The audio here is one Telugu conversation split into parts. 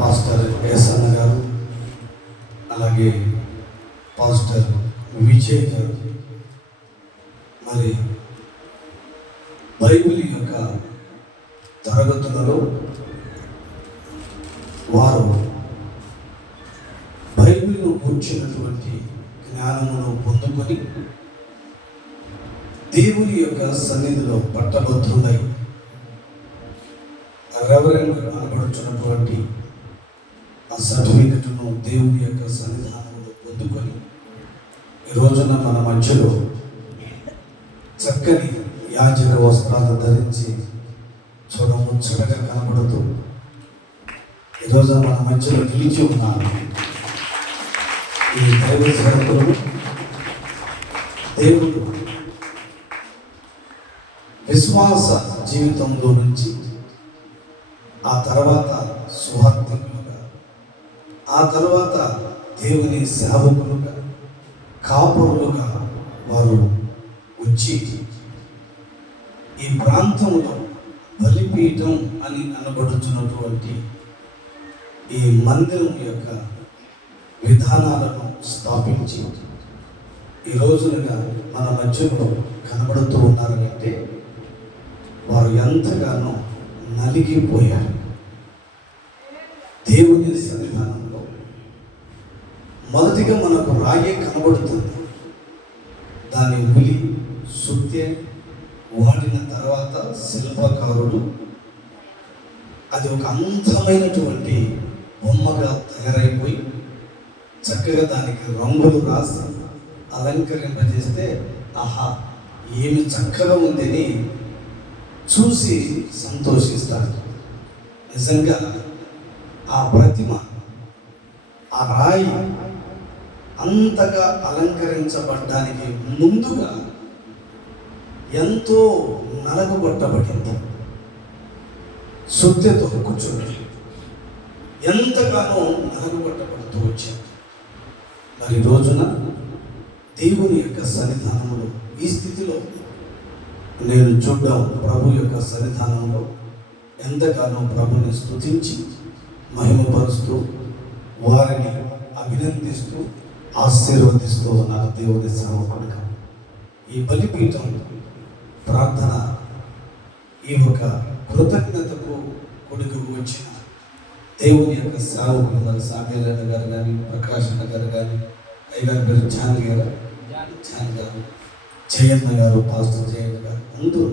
పాస్టర్ ఏసన్న గారు, అలాగే పాస్టర్ విజయ్ గారు మరి బైబిల్ యొక్క తరగతులలో వారు బైబిల్ను కూర్చున్నటువంటి జ్ఞానమును పొందుకొని దేవుని యొక్క సన్నిధిలో పట్టభద్రులై రెవరెండ్ అనబడుతున్నటువంటి ఆ సర్టిఫికెట్ను దేవుని యొక్క సన్నిధానంలో పొందుకొని ఈ రోజున మన మధ్యలో చక్కని యాజక వస్త్రాలు ధరించి చూడముచ్చటగా కనబడుతూ ఈరోజు మన మధ్యలో నిలిచి ఉన్నారు ఈ దైవ సేవకులు. దేవుడు విశ్వాస జీవితంలో నుంచి ఆ తర్వాత సువార్థికులుగా, ఆ తర్వాత దేవుని సేవకులుగా, కాపురులుగా వారు వచ్చి ఈ ప్రాంతంలో బలిపీఠం అని అనబడుతున్నటువంటి ఈ మందిరం యొక్క విధానాలను స్థాపించి ఈ రోజులుగా మన మధ్యలో కనబడుతూ ఉన్నారంటే వారు ఎంతగానో నలిగిపోయారు. దేవుని సన్నిధానంలో మొదటిగా మనకు రాయే కనబడుతుంది. దాని ఉలి సుత్తే వాడిన తర్వాత శిల్పకారుడు అది ఒక అందమైనటువంటి బొమ్మగా తయారైపోయి చక్కగా దానికి రంగులు రాసి అలంకరింపజేస్తే ఆహా ఏమి చక్కగా ఉందని చూసి సంతోషిస్తారు. నిజంగా ఆ ప్రతిమ, ఆ రాయి అంతగా అలంకరించబడ్డానికి ముందుగా ఎంతో నలగొట్టబడింది. సుత్తెతో కూర్చొని ఎంతగానో నలగొట్టబడుతూ వచ్చింది. మరి రోజున దేవుని యొక్క సన్నిధానంలో ఈ స్థితిలో నేను చూడడం, ప్రభు యొక్క సన్నిధానంలో ఎంతగానో ప్రభుని స్తుతించి మహిమపరుస్తూ వారిని అభినందిస్తూ ఆశీర్వదిస్తూ ఉన్నారు దేవుని సేవకుడిగా. ఈ బలిపీఠం ప్రార్థన ఈ ఒక కృతజ్ఞతకు కొడుకు వచ్చిన దేవుని యొక్క సేవకులు సామ్యాలన్న గారు కానీ, ప్రకాష్ అన్న గారు కానీ, అయ్యగారి పేరు జాన్ గారు, జయన్న గారు, పాస్టర్ జయన్న గారు, అందరూ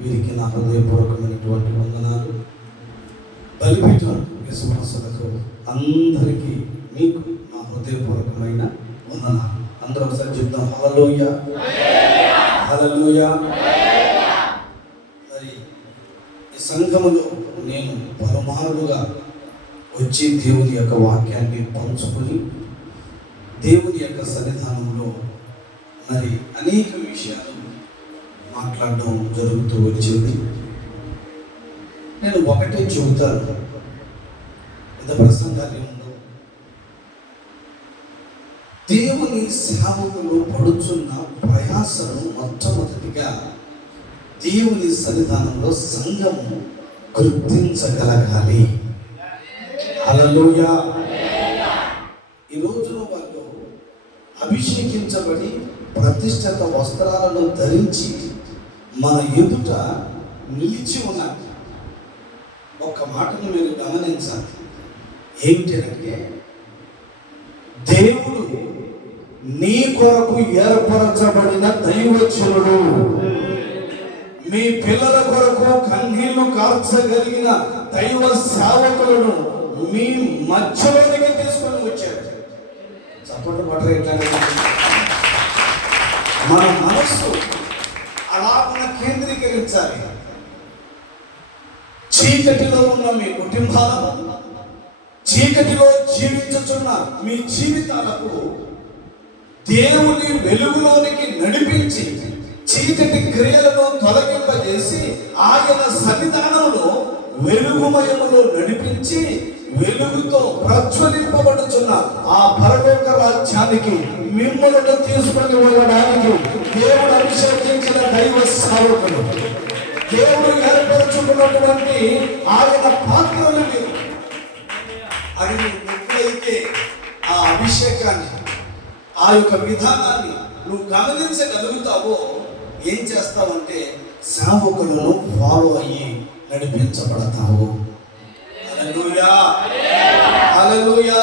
వీరికి నా హృదయపూర్వకమైనటువంటి వందనాలు. బలిపీఠం విశ్వాసులకు అందరికీ మీకు నా హృదయపూర్వకమైన వందనాలు. అందరూ ఒకసారి చెప్తాం, హల్లెలూయా హల్లెలూయా. మరి ఈ సంఘములో నేను పరమారులుగా వచ్చి దేవుని యొక్క వాక్యాన్ని పంచుకొని దేవుని యొక్క సన్నిధానంలో మరి అనేక విషయాలు మాట్లాడడం జరుగుతూ వచ్చింది. నేను ఒకటే చెబుతాను, ఇంత ప్రసంగాలు ఉండవు. దేవుని సేవకులు పడుచున్న ప్రయాసను మొట్టమొదటిగా దేవుని సన్నిధానంలో సంఘము గుర్తించగలగాలి. హల్లెలూయా. ఈ రోజున వాళ్ళు అభిషేకించబడి ప్రతిష్ఠిత వస్త్రాలను ధరించి మన ఎదుట నిలిచి ఉన్నారు. ఒక్క మాటను మీరు గమనించాలి. ఏమిటంటే దేవుడు నీ కొరకు ఏర్పరచబడిన దైవజనుడు, మీ పిల్లల కొరకు కన్నీళ్లు కార్చగలిగిన దైవ సేవకులను మీ మధ్యలోనికి తీసుకొని వచ్చారు. చప్పట్లు పట్టరేంటంటే మన మనస్సు అలాగ కేంద్రీకరించాలి. చీకటిలో ఉన్న మీ కుటుంబాలను, చీకటిలో జీవించుచున్న మీ జీవితాలకు దేవుని వెలుగులోనికి నడిపించి చీకటి క్రియలను తొలగింపజేసి ఆయన సన్నిధానంలో వెలుగుమయములో నడిపించి వెలుగుతో ప్రజ్వలింపబడుచున్న ఆ పరలోక రాజ్యానికి మిమ్మల్ని తీసుకొని వెళ్ళడానికి దేవుడు అభిషేకించిన దైవ సేవకులు, దేవుడు ఏర్పరచుకున్నటువంటి ఆయన పాత్రలు మీరు. అది నువ్వు ఎప్పుడైతే ఆ అభిషేకాన్ని, ఆ యొక్క విధానాన్ని నువ్వు గమనించగలుగుతావో ఏం చేస్తావంటే సేవకులను ఫాలో అయ్యి నడిపించబడతావు. హల్లెలూయా, హల్లెలూయా.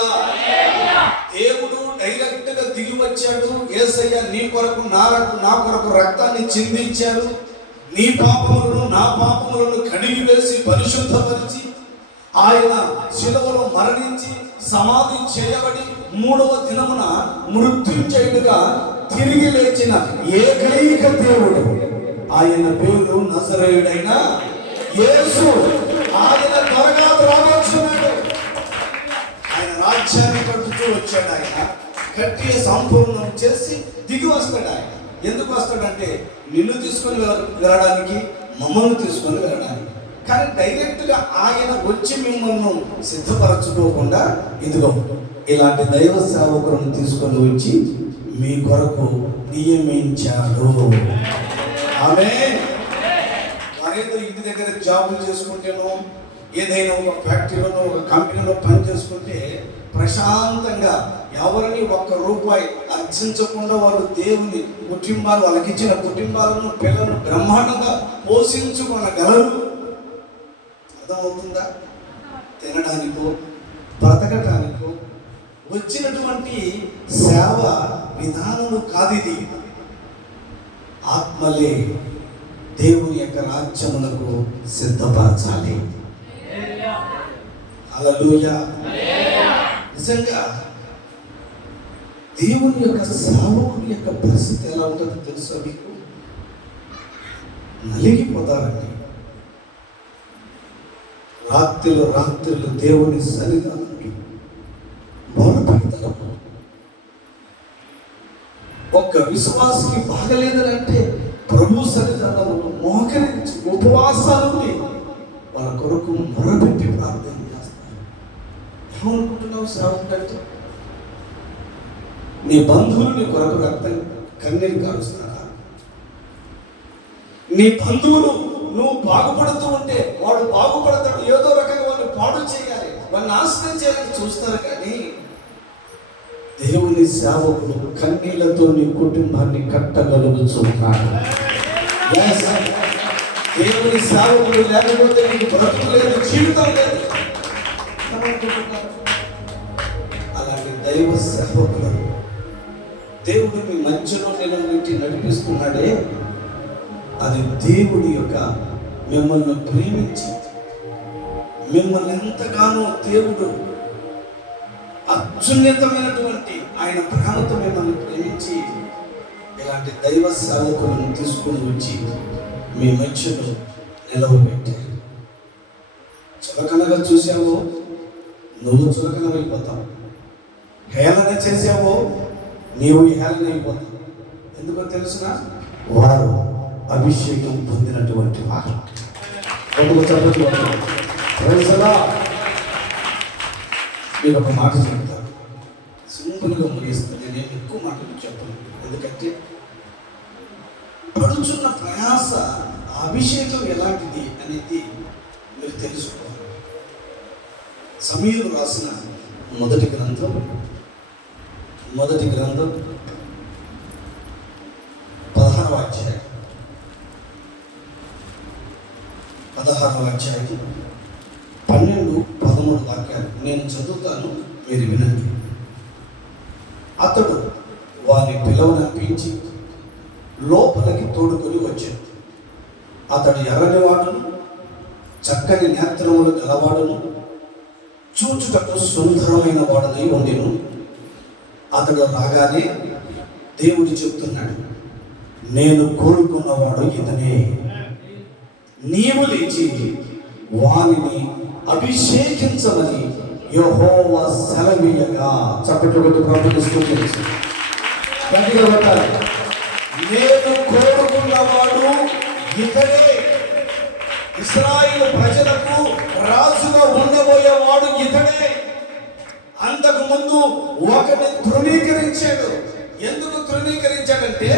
దేవుడు డైరెక్ట్ గా దిగి వచ్చాడు. యేసయ్య నీ కొరకు నా కొరకు రక్తాన్ని చిందించాడు. నీ పాపములను నా పాపములను కడిగి వేసి పరిశుద్ధపరిచి ఆయన శిలువలో మరణించి సమాధి చేయబడి 3వ దినమున మృత్యుంజయుడుగా తిరిగి లేచిన ఏకైక దేవుడు, ఆయన పేరు నజరేయుడైన యేసు. ఆయన త్వరగా రాబోతున్నాడు. ఆయన రాజ్యాన్ని కట్టుతూ వచ్చాడు. ఆయన కట్టి సంపూర్ణం చేసి దిగి వస్తాడు. ఆయన ఎందుకు వస్తాడంటే నిన్ను తీసుకొని వెళ్ళడానికి, మమ్మల్ని తీసుకొని వెళ్ళడానికి. కానీ డైరెక్ట్గా ఆయన వచ్చి మిమ్మల్ని సిద్ధపరచుకోకుండా ఇదిగో ఇలాంటి దైవ సేవకులను తీసుకొని వచ్చి మీ కొరకు నియమించాడు. ఆమేన్. వారేదో ఇంటి దగ్గర జాబులు చేసుకుంటేనో, ఏదైనా ఒక ఫ్యాక్టరీలోనో ఒక కంపెనీలో పని చేసుకుంటే ప్రశాంతంగా ఎవరిని ఒక్క రూపాయి అర్చించకుండా వాళ్ళు దేవుని కుటుంబాలు, వాళ్ళకి ఇచ్చిన కుటుంబాలను, పిల్లలను బ్రహ్మాండంగా పోషించుకోనగలరు. అర్థమవుతుందా? తినడానికో బ్రతకటానికో వచ్చినటువంటి సేవ విధానము కాదు ఇది. ఆత్మలే దేవుని యొక్క రాజ్యములకు సిద్ధపరచాలి. హల్లెలూయా. నిజంగా దేవుని యొక్క సేవకుని యొక్క పరిస్థితి ఎలా ఉంటుందో తెలుసా మీకు? నలిగిపోతారండి. రాత్రులు దేవుని సన్నిధానానికి మొదలుపెడతారు. ఒక్క విశ్వాసికి బాగలేదని అంటే ప్రభు సన్నిధానంలో మోకరించి ఉపవాసాలు వాళ్ళ కొరకు మొరపెట్టి ప్రార్థన చేస్తారు. ఏమనుకుంటున్నావు సేవకుడంటే? నీ బంధువులు నీ కొరకు రక్తం కన్నీరు కారుస్తున్నారా? నీ బంధువులు నువ్వు బాగుపడుతూ ఉంటే వాడు బాగుపడతాడు, ఏదో రకంగా వాళ్ళు పాడు చేయాలి, వాళ్ళని నాశనం చేయాలని చూస్తారు. కానీ దేవుని సేవకులు కన్నీళ్లతో నీ కుటుంబాన్ని కట్టగలుగుతున్నారు. దేవుని సేవకులు లేకపోతే నీకు బ్రతుకు లేదు, జీవితం లేదు. అలాంటి దైవ సేవకులను దేవుడు మీ మధ్యలో నిలబెట్టి నడిపిస్తున్నాడే, అది దేవుడి యొక్క మిమ్మల్ని ప్రేమించి మిమ్మల్ని ఎంతగానో దేవుడు అత్యున్నతమైనటువంటి ఆయన ప్రేమతో మిమ్మల్ని ప్రేమించి ఇలాంటి దైవ సేవకులను తీసుకొని వచ్చి మీ మధ్యలో నిలవబెట్టారు. చులకనగా చూసావో నువ్వు చులకనమైపోతావు, హేళన చేసావో నీవు హేళన అయిపోతావు. ఎందుకో తెలుసిన? వారు అభిషేకం పొందినటువంటి వారు. మీరు ఒక మాట చెప్తారు, సింపుల్గా ముగిస్తుంది. నేను ఎక్కువ మాటలు చెప్పను, ఎందుకంటే పడుచున్న ప్రయాస అభిషేకం ఎలాంటిది అనేది మీరు తెలుసుకోవాలి. సమీరు రాసిన మొదటి గ్రంథం 16వ అధ్యాయం 12-13 వాక్యాలు నేను చదువుతాను, మీరు వినండి. అతడు వారిని పిలవనంపించి లోపలికి తోడుకొని వచ్చాడు. అతడు ఎర్రనివాడును, చక్కని నేత్రములు గలవాడును, చూచుటకు సుందరమైన వాడనై ఉండెను. అతడు రాగానే దేవుడు చెప్తున్నాడు, నేను కోరుకున్నవాడు ఇతనే, నీవు లేచి వానిని అభిషేకించమని యెహోవా సెలవీయగా. చప్పట్లు ప్రార్థిస్తుంది. నేను కోరుకున్నవాడు ఇతడే, ఇశ్రాయేలు ప్రజలకు రాజుగా ఉండబోయేవాడు ఇతడే. అంతకు ముందు ఒకరిని తృణీకరించాడు. ఎందుకు తృణీకరించాడంటే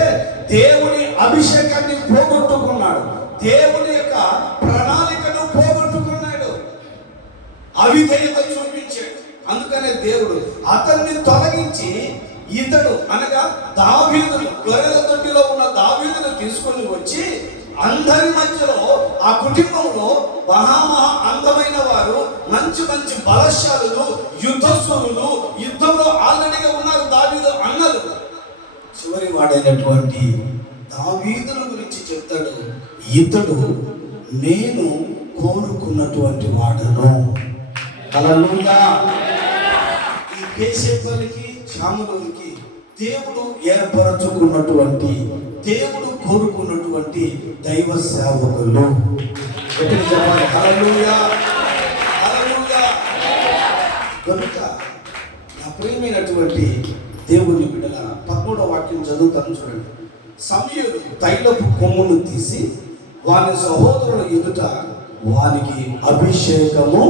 దేవుని అభిషేకాన్ని పోగొట్టుకున్నాడు, దేవుని యొక్క ప్రణాళికను పోగొట్టుకున్నాడు, అవిధేయత చూపించాడు. దేవుడు అతన్ని తొలగించి ఇతడు అనగా దావీదును, గొర్రెల దొడ్డిలో ఉన్న దావీదును తీసుకొని వచ్చి అందరి మధ్యలో ఆ కుటుంబంలో మహా అందమైన వారు, మంచి మంచి బలశాలులు, యుద్ధశూరులు, యుద్ధంలో ఆల్రెడీగా ఉన్నారు దావీదు అన్నలు. చివరి వాడైనటువంటి దావీదును గురించి చెప్తాడు, ఇతడు నేను కోరుకున్నటువంటి వాడను. హల్లెలూయా. ఈ కేశేపల్లికి చాములూరికి దేవుడు ఏర్పరచుకున్నటువంటి, దేవుడు కోరుకున్నటువంటి దైవ సేవకులు. హల్లెలూయా, హల్లెలూయా. కనుక నా ప్రియమైనటువంటి దేవుని బిడ్డల 13వ వాక్యం చదువుతాను చూడండి. సమూయేలు తైలపు కొమ్మును తీసి వాని సహోదరుల ఎదుట వానికి అభిషేకము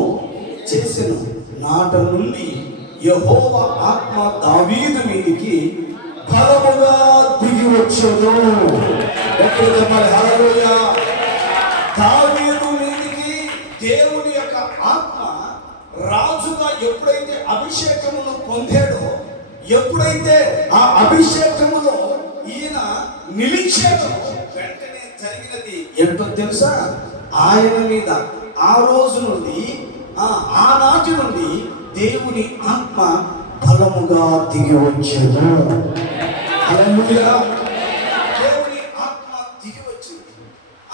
చేసెను. నాట నుండి యెహోవా ఆత్మ దావీదు మీదికి బలముగా దిగి వచ్చెను. హల్లెలూయా. దావీదు మీదికి దేవుని యొక్క ఆత్మ రాజుగా ఎప్పుడైతే అభిషేకమును పొందాడో, ఎప్పుడైతే ఆ అభిషేకములో ఈయన నిలిచాడో, వెంటనే జరిగినది ఏంటో తెలుసా? ఆయన మీద ఆ రోజు నుండి, ఆనాటి నుండి దేవుని ఆత్మ బలముగా దిగి వచ్చాడు. హల్లెలూయా. దేవుని ఆత్మ దిగి వచ్చింది.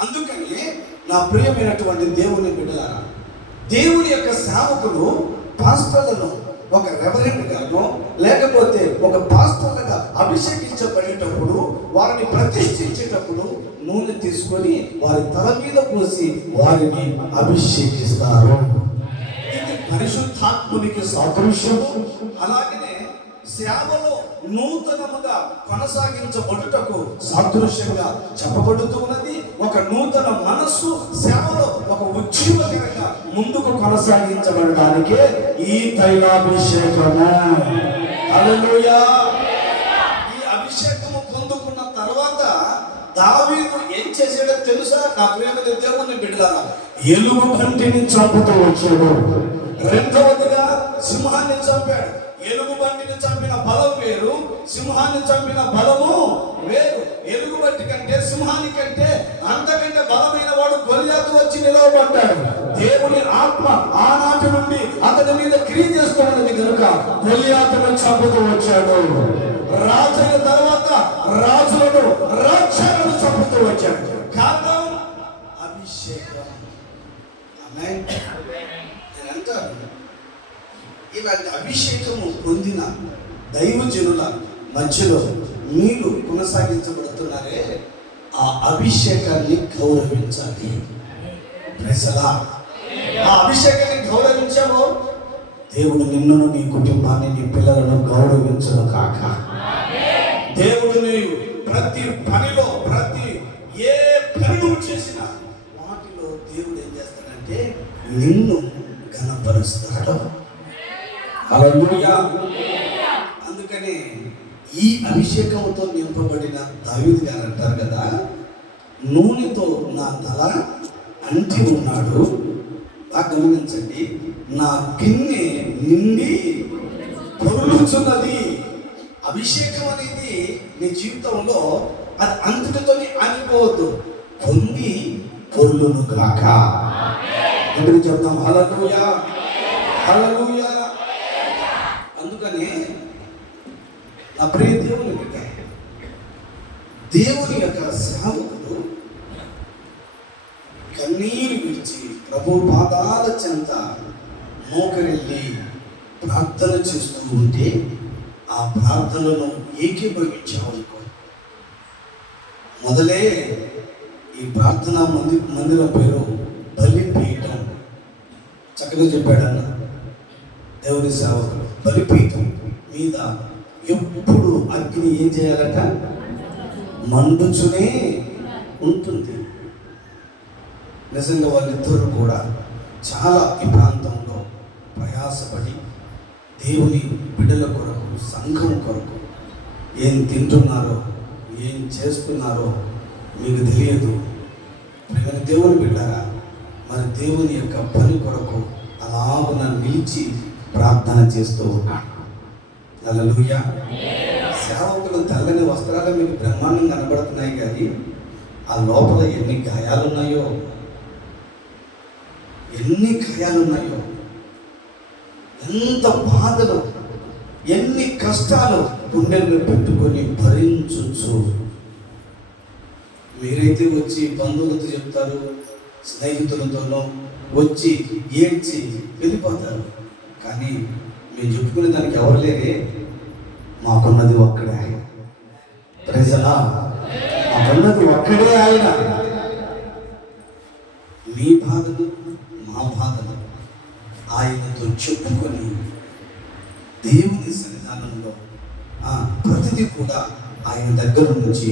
అందుకని నా ప్రియమైనటువంటి దేవుని బిడ్డలారా, దేవుని యొక్క సేవకులు పాస్టర్లను ఒక రెవరెండ్ గానో లేకపోతే ఒక పాస్టర్లుగా అభిషేకించబడేటప్పుడు, వారిని ప్రతిష్ఠించేటప్పుడు నూనె తీసుకొని వారి తల మీద పోసి వారిని అభిషేకిస్తారు. ఇది పరిశుద్ధాత్మునికి సాదృశ్యము. అలాగనే సేవలో నూతనముగా కొనసాగించబడుటకు సాదృశ్యంగా చెప్పబడుతూ ఉన్నది. ఒక నూతన మనస్సు సేవలో ఒక ఉజ్జీవకరంగా ముందుకు కొనసాగించబడడానికే ఈ తైలాభిషేకము. హల్లెలూయా. ఈ అభిషేకము పొందుకున్న తర్వాత దావీదు ఏం చేసాడో తెలుసా? నా ప్రియమైన దేవుని బిడ్డలారా, ఎలుగు బంటిని చంపుతూ వచ్చాడు. రెండవదిగా సింహాన్ని చంపాడు. ఎలుగుబంటిని చంపిన బలం వేరు, సింహాన్ని చంపిన బలము వేరు. ఎలుగుబంటి కంటే, సింహాని కంటే అంతకంటే బలమైన వాడు గొలియాతు వచ్చి నిలవబడ్డాడు. దేవుని ఆత్మ ఆనాటి నుండి అతని మీద క్రియ చేస్తున్నది కనుక గొలియాతును చంపుతూ వచ్చాడు. రాజుల తర్వాత రాజులను, రాజ్యాలను చంపుతూ వచ్చాడు. కారణం అభిషేకం. ఆమేన్. నేను అంటాను, ఇలాంటి అభిషేకము పొందిన దైవజనుల మధ్యలో మీరు కొనసాగించబడుతున్నారే, ఆ అభిషేకాన్ని గౌరవించాలి. ప్రజలా, ఆ అభిషేకాన్ని గౌరవించావో దేవుడు నిన్నును, నీ కుటుంబాన్ని, నీ పిల్లలను గౌరవించను కాక. దేవుడు నీవు ప్రతి పనిలో, ప్రతి ఏ పని నువ్వు చేసినా వాటిలో దేవుడు ఏం చేస్తాడంటే నిన్ను ఘనపరుస్తాడు. హల్లెలూయా. అందుకనే ఈ అభిషేకంతో నింపబడిన దావీదు గారు అంటారు కదా, నూనెతో నా తల అంటి ఉన్నాడు. గమనించండి, నా గిన్నె నిండి పొర్లుచున్నది. అభిషేకం అనేది నీ జీవితంలో అది అంతటితో ఆగిపోవద్దు, పొంగి పొర్లును కాక. ఎందుకు చెప్తాం? హల్లెలూయా, హల్లెలూయా. అందుకని నా ప్రియ దేవుని బిడ్డ, దేవుని యొక్క సేవకుడు కన్నీరు విడిచి ప్రభు పాదాల చెంత మోకరిల్లి ప్రార్థన చేస్తూ ఉంటే ఆ ప్రార్థనను ఏకీభవించామనుకో, మొదలే ఈ ప్రార్థనా మందిరం పేరు బలిపీఠం. చక్కగా చెప్పాడన్న దేవుని సేవకులు, బలిపీఠం మీద ఎప్పుడు అగ్ని ఏం చేయాలట? మండుచునే ఉంటుంది. నిజంగా వాళ్ళిద్దరూ కూడా చాలా ఈ ప్రాంతంలో ప్రయాసపడి దేవుని బిడ్డల కొరకు, సంఘం కొరకు ఏం తింటున్నారో, ఏం చేస్తున్నారో మీకు తెలియదు. కానీ దేవుని బిడ్డారా, మరి దేవుని యొక్క పని కొరకు అలాగున నిలిచి ప్రార్థన చేస్తూ ఉన్నాడు. హల్లెలూయా. సేవకులు తెల్లని వస్త్రాలు మీకు బ్రహ్మాండం కనబడుతున్నాయి, కానీ ఆ లోపల ఎన్ని గాయాలున్నాయో, ఎంత బాధలు, ఎన్ని కష్టాలు గుండెల్లో పెట్టుకొని భరించు. మీరైతే వచ్చి బంధువులతో చెప్తారు, స్నేహితులతోనో వచ్చి ఏడ్చి వెళ్ళిపోతారు, కానీ మేము చెప్పుకునే దానికి ఎవరు లేరే. మాకున్నది ఒక్కడే ఆయన. Praise the lord. మాకున్నది ఒక్కడే ఆయన. మీ బాధలు, మా బాధలు ఆయనతో చెప్పుకొని దేవుని సన్నిధానంలో ప్రతిదీ కూడా ఆయన దగ్గర నుంచి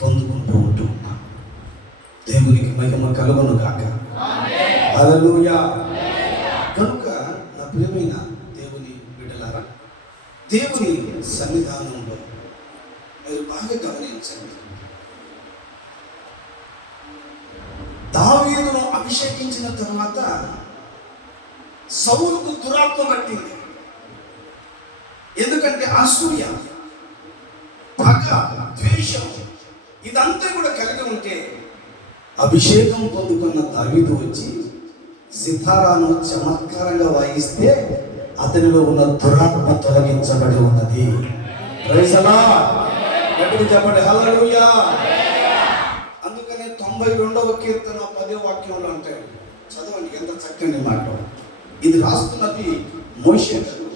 పొందుకుంటూ ఉంటూ ఉన్నాం. దేవునికి మహిమ కలుగును గాక. హల్లెలూయా. కనుక నా ప్రియమైన దేవుని బిడ్డలారా, దేవుని సన్నిధానంలో మీరు బాగా గమనించండి. దావీదును అభిషేకించిన తర్వాత సౌలుకు దురాత్మ పట్టింది. ఎందుకంటే అసూయ, పగ, ద్వేషం ఇదంతా కూడా కలిగి ఉంటే అభిషేకం పొందుకున్న దావీదు వచ్చి సితారాను చమత్కారంగా వాయిస్తే అతనిలో ఉన్న దురాత్మ తొలగించబడి ఉన్నది. Praise the Lord. గట్టిగా చెప్పండి హల్లెలూయా. అందుకనే 92వ కీర్తన 10వ వాక్యంలో అంటాడు, చదవండి ఎంత చక్కని మాట. ఇది రాస్తున్నది మోషే గారు.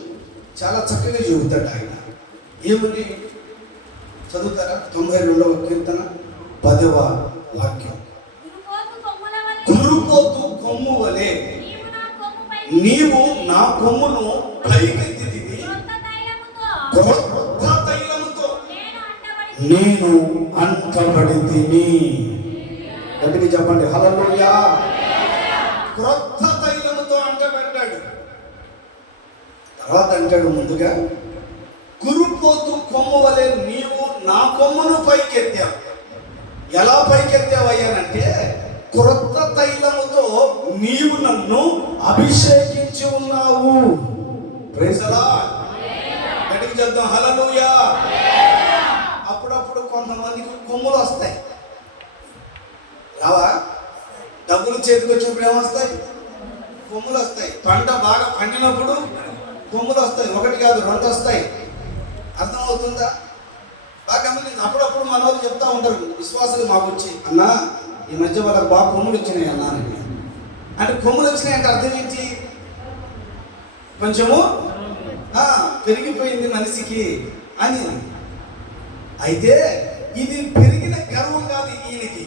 చాలా చక్కగా చెబుతాడు ఆయన. ఏమని చదువుతారా? 92వ కీర్తన 10వ వాక్యం. కురుపోతు కొమ్ము వలె నీవు నా కొమ్మును పైకెత్తితివి, క్రొత్త తైలముతో నేను అంటబడి తిని. గట్టిగా చెప్పండి హల్లెలూయా. క్రొత్త తైలముతో అంటబడ్డాడు. తర్వాత అంటాడు, ముందుగా కురుపోతు కొమ్ము వలె నీవు నా కొమ్మును పైకెత్తావు. ఎలా పైకెత్తావయ్యానంటే, క్రొత్త తైలముతో నీవు నన్ను అభిషేకించి ఉన్నావు. Praise the Lord. గట్టిగా చెప్దాం హల్లెలూయా. అప్పుడప్పుడు కొంతమందికి కొమ్ములు వస్తాయి, రావా? డబ్బులు చేతికి వచ్చినప్పుడు ఏమొస్తాయి? కొమ్ములు వస్తాయి. పంట బాగా పండినప్పుడు కొమ్ములు వస్తాయి. ఒకటి కాదు, 2 వస్తాయి. అర్థమవుతుందా? బాగా గమనించి అప్పుడప్పుడు మన వాళ్ళు చెప్తా ఉంటారు, విశ్వాసాలు మాకు వచ్చి, అన్నా ఈ మధ్య వాళ్ళకి బాగా కొమ్ములు వచ్చినాయి అన్నా అని. అంటే కొమ్ములు వచ్చినాయి అంటే అర్థం ఏంటి? కొంచెము పెరిగిపోయింది మనిషికి అని. అయితే ఇది పెరిగిన గర్వం కాదు, ఈయనకి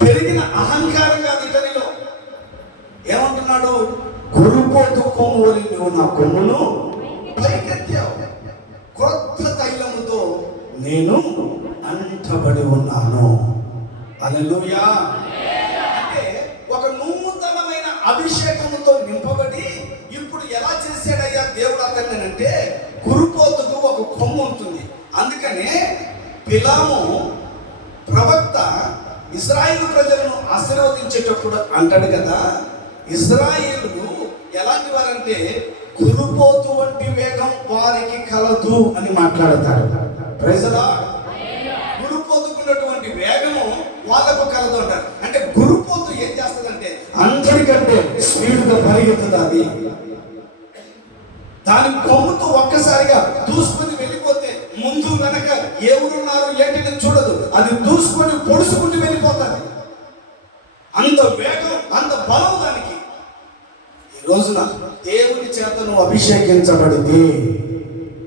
పెరిగిన అహంకారం కాదు. ఇతనిలో ఏమంటున్నాడు? కురుపోతు కొమ్ము వలె నువ్వు నా కొమ్మును పైకెత్తావు, క్రొత్త తైలముతో నేను అంటబడి ఉన్నాను. హల్లెలూయా. అంటే ఒక నూతనమైన అభిషేకముతో నింపబడి ఇప్పుడు ఎలా చేశాడయ్యా దేవుడు అతన్ని అంటే, కురుపోతుకు ఒక కొమ్ము ఉంటుంది. అందుకనే బిలాము ప్రవక్త ఇశ్రాయేలు ప్రజలను ఆశీర్వదించేటప్పుడు అంటాడు కదా, ఇశ్రాయేలులు ఎలాంటి వారంటే కురుపోతు వంటి వేగం వారికి కలదు అని మాట్లాడతాడు. Praise the lord. గురుపోతుకున్నటువంటి వేగము వాళ్ళకు కలదు అంటారు. అంటే గురుపోతు ఏం చేస్తుందంటే అందరికంటే స్పీడ్గా పరిగెత్తుతుంది. దాని కొమ్ముతో ఒక్కసారిగా దూసుకొని వెళ్ళిపోతే ముందు వెనక ఎవరున్నారు ఏంటని చూడదు, అది దూసుకొని పొడుచుకుంటూ వెళ్ళిపోతుంది. అంత వేగం, అంత బలం దానికి. ఈ రోజున దేవుని చేత నువ్వు అభిషేకించబడింది.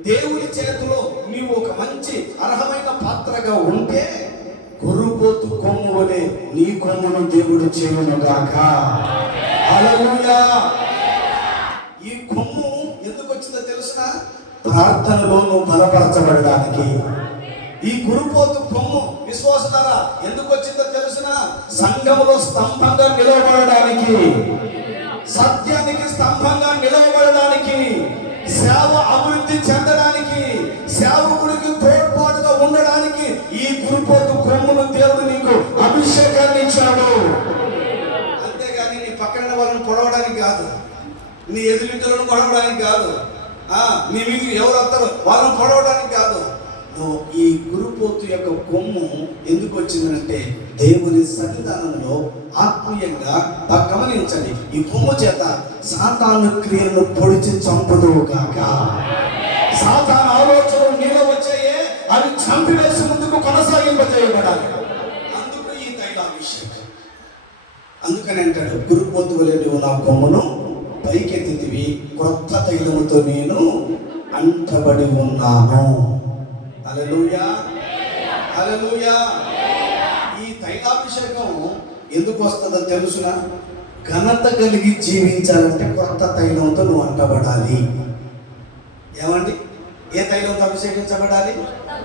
దేవుని చేతిలో నీవు ఒక మంచి అర్హమైన పాత్రగా ఉంటే, కురుపోతు కొమ్ము వలె నీ కొమ్మును దేవుడు చేయునుగాక. హల్లెలూయా. ఈ కొమ్ము ఎందుకు వచ్చిందో తెలుసిన? ప్రార్థనలో నువ్వు బలపరచబడడానికి. ఈ కురుపోతు కొమ్ము విశ్వాసులారా ఎందుకు వచ్చిందో తెలుసిన? సంఘములో స్తంభంగా నిలవబడడానికి, సత్యానికి స్తంభంగా నిలవబడడానికి, సేవ అభివృద్ధి చెందడానికి, సేవకుడికి తోడ్పాటుగా ఉండడానికి ఈ కురుపోతు కొమ్మును దేవుడు నీకు అభిషేకాన్ని ఇచ్చాడు. అంతేగాని నీ పక్కన వాళ్ళని పొడవడానికి కాదు. నీ ఎదురింటిలను పొడవడానికి కాదు, నీ మీకు ఎవరు వస్తారో వాళ్ళని పొడవడానికి కాదు. నువ్వు ఈ గురుపోతు యొక్క కొమ్ము ఎందుకు వచ్చిందంటే దేవుని సన్నిధానంలో ఆత్మీయంగా గమనించండి. ఈ కొమ్ము చేత సాతాను క్రియలను పొడిచి చంపుదువు కాక. సాతాను ఆలోచనలు నీలో వచ్చాయే, అవి చంపివేసి ముందుకు కొనసాగింపజేయబడాలి. అందుకు ఈ తైలాభిషేకం. అందుకని అంటాడు, గురుపోతు వలె నువ్వు నా కొమ్మును పైకెత్తితివి, క్రొత్త తైలముతో నేను అంటబడి ఉన్నాను. హల్లెలూయా, హల్లెలూయా. ఈ తైలాభిషేకం ఎందుకు వస్తుందో తెలుసునా? ఘనత కలిగి జీవించాలంటే కొత్త తైలంతో నువ్వు అంటబడాలి. ఏమండి? ఏ తైలంతో అభిషేకించబడాలి?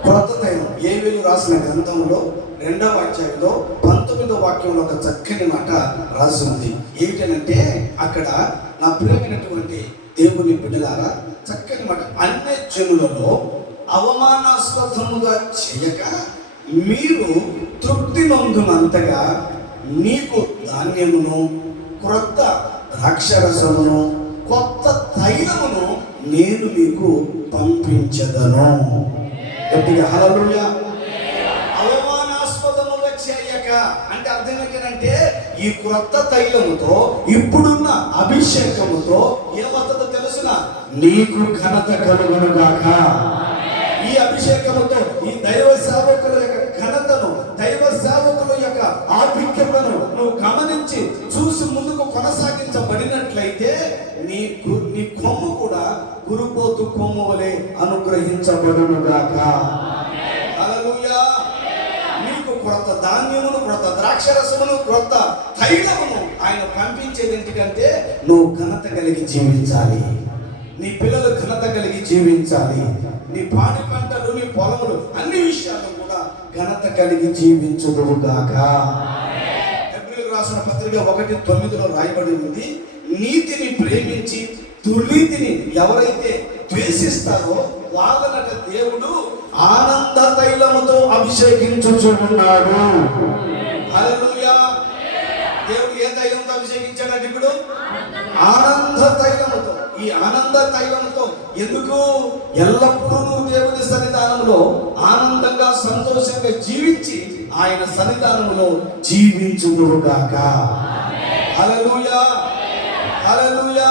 కొత్త తైలం. యేవేలు రాసిన గ్రంథంలో 2వ అధ్యాయంలో 19వ వాక్యంలో ఒక చక్కని మాట రాసి ఉంది. ఏమిటనంటే అక్కడ, నా ప్రియమైనటువంటి దేవుని బిడ్డలారా, చక్కని మాట, అన్య జనులలో అవమానాస్పదముగా చేయక మీరు తృప్తి నొందునంతగా నీకు ధాన్యమును, క్రొత్త ద్రాక్షరసమును, కొత్త తైలమును నేను మీకు పంపించదను. గట్టిగా హల్లెలూయా. అవమానాస్పదముగా చేయక అంటే అర్థం ఏంటంటే ఈ క్రొత్త తైలముతో, ఇప్పుడున్న అభిషేకముతో ఏమవుతుందో తెలుసునా? నీకు ఘనత కలుగునుగాక. ఈ అభిషేకముతో ఈ దైవ సేవకుల యొక్క ఘనతను, దైవ సేవకుల యొక్క ఆధిక్యతను నువ్వు గమనించి చూసి ముందుకు కొనసాగించబడినట్లయితే నీ కొమ్ము కూడా గురుపోతు కొమ్ము వలె అనుగ్రహించబడునుగాక. హల్లెలూయా. నీకు క్రొత్త ధాన్యమును, క్రొత్త ద్రాక్షరసమును, క్రొత్త తైలమును ఆయన పంపించేది ఎందుకంటే నువ్వు ఘనత కలిగి జీవించాలి. నీ పిల్లలు ఘనత కలిగి జీవించాలి. నీ పాడి పంటలు, నీ పొలములు, అన్ని విషయాలు కూడా ఘనత కలిగి జీవించుదువుగాక. హెబ్రీయులకు రాసిన పత్రిక 1:9 రాయబడి ఉంది, నీతిని ప్రేమించి దుర్నీతిని ఎవరైతే ద్వేషిస్తారో వాళ్ళనట దేవుడు ఆనంద తైలముతో అభిషేకించుచున్నాడు. హల్లెలూయా. దేవుడు ఏ తైలంతో అభిషేకించాడంటే ఇప్పుడు ఆనంద తైలముతో. ఈ ఆనంద తైలముతో ఎందుకు? ఎల్లప్పుడూ నువ్వు దేవుని సన్నిధానంలో ఆనందంగా, సంతోషంగా జీవించి ఆయన సన్నిధానంలో జీవించుదువుగాక. హల్లెలూయా, హల్లెలూయా.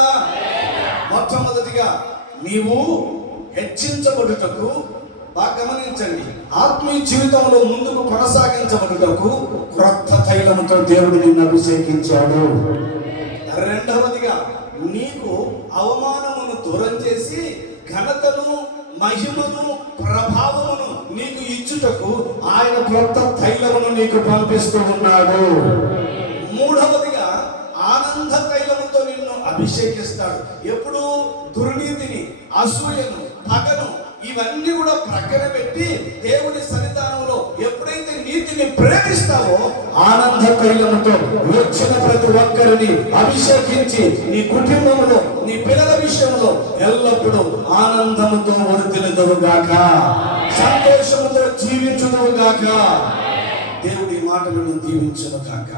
మొట్టమొదటిగా నీవు హెచ్చించబడుటకు, బాగా గమనించండి, ఆత్మీయ జీవితంలో ముందుకు కొనసాగించబడుటకు క్రొత్త తైలముతో దేవుడు నిన్ను అభిషేకించాడు. రెండవదిగా నీకు అవమానమును దూరం చేసి ఘనతను, మహిమను, ప్రభావమును నీకు ఇచ్చుటకు ఆయన క్రొత్త తైలమును నీకు పంపిస్తూ ఉన్నాడు. మూడవదిగా ఆనంద తైలముతో నిన్ను అభిషేకిస్తాడు. ఎప్పుడు? దుర్నీతిని, అసూయను, పగను ఇవన్నీ కూడా ప్రక్కన పెట్టి దేవుని సన్నిధానంలో ఎప్పుడైతే నీతిని ప్రేమిస్తావో ఆనంద తైలముతో వచ్చిన ప్రతి ఒక్కరిని అభిషేకించి నీ కుటుంబంలో, నీ పిల్లల విషయంలో ఎల్లప్పుడూ ఆనందముతో వర్ధిల్లుదువుగాక, సంతోషముతో జీవించుదువుగాక. దేవుడి మాటలను దీవించునుగాక.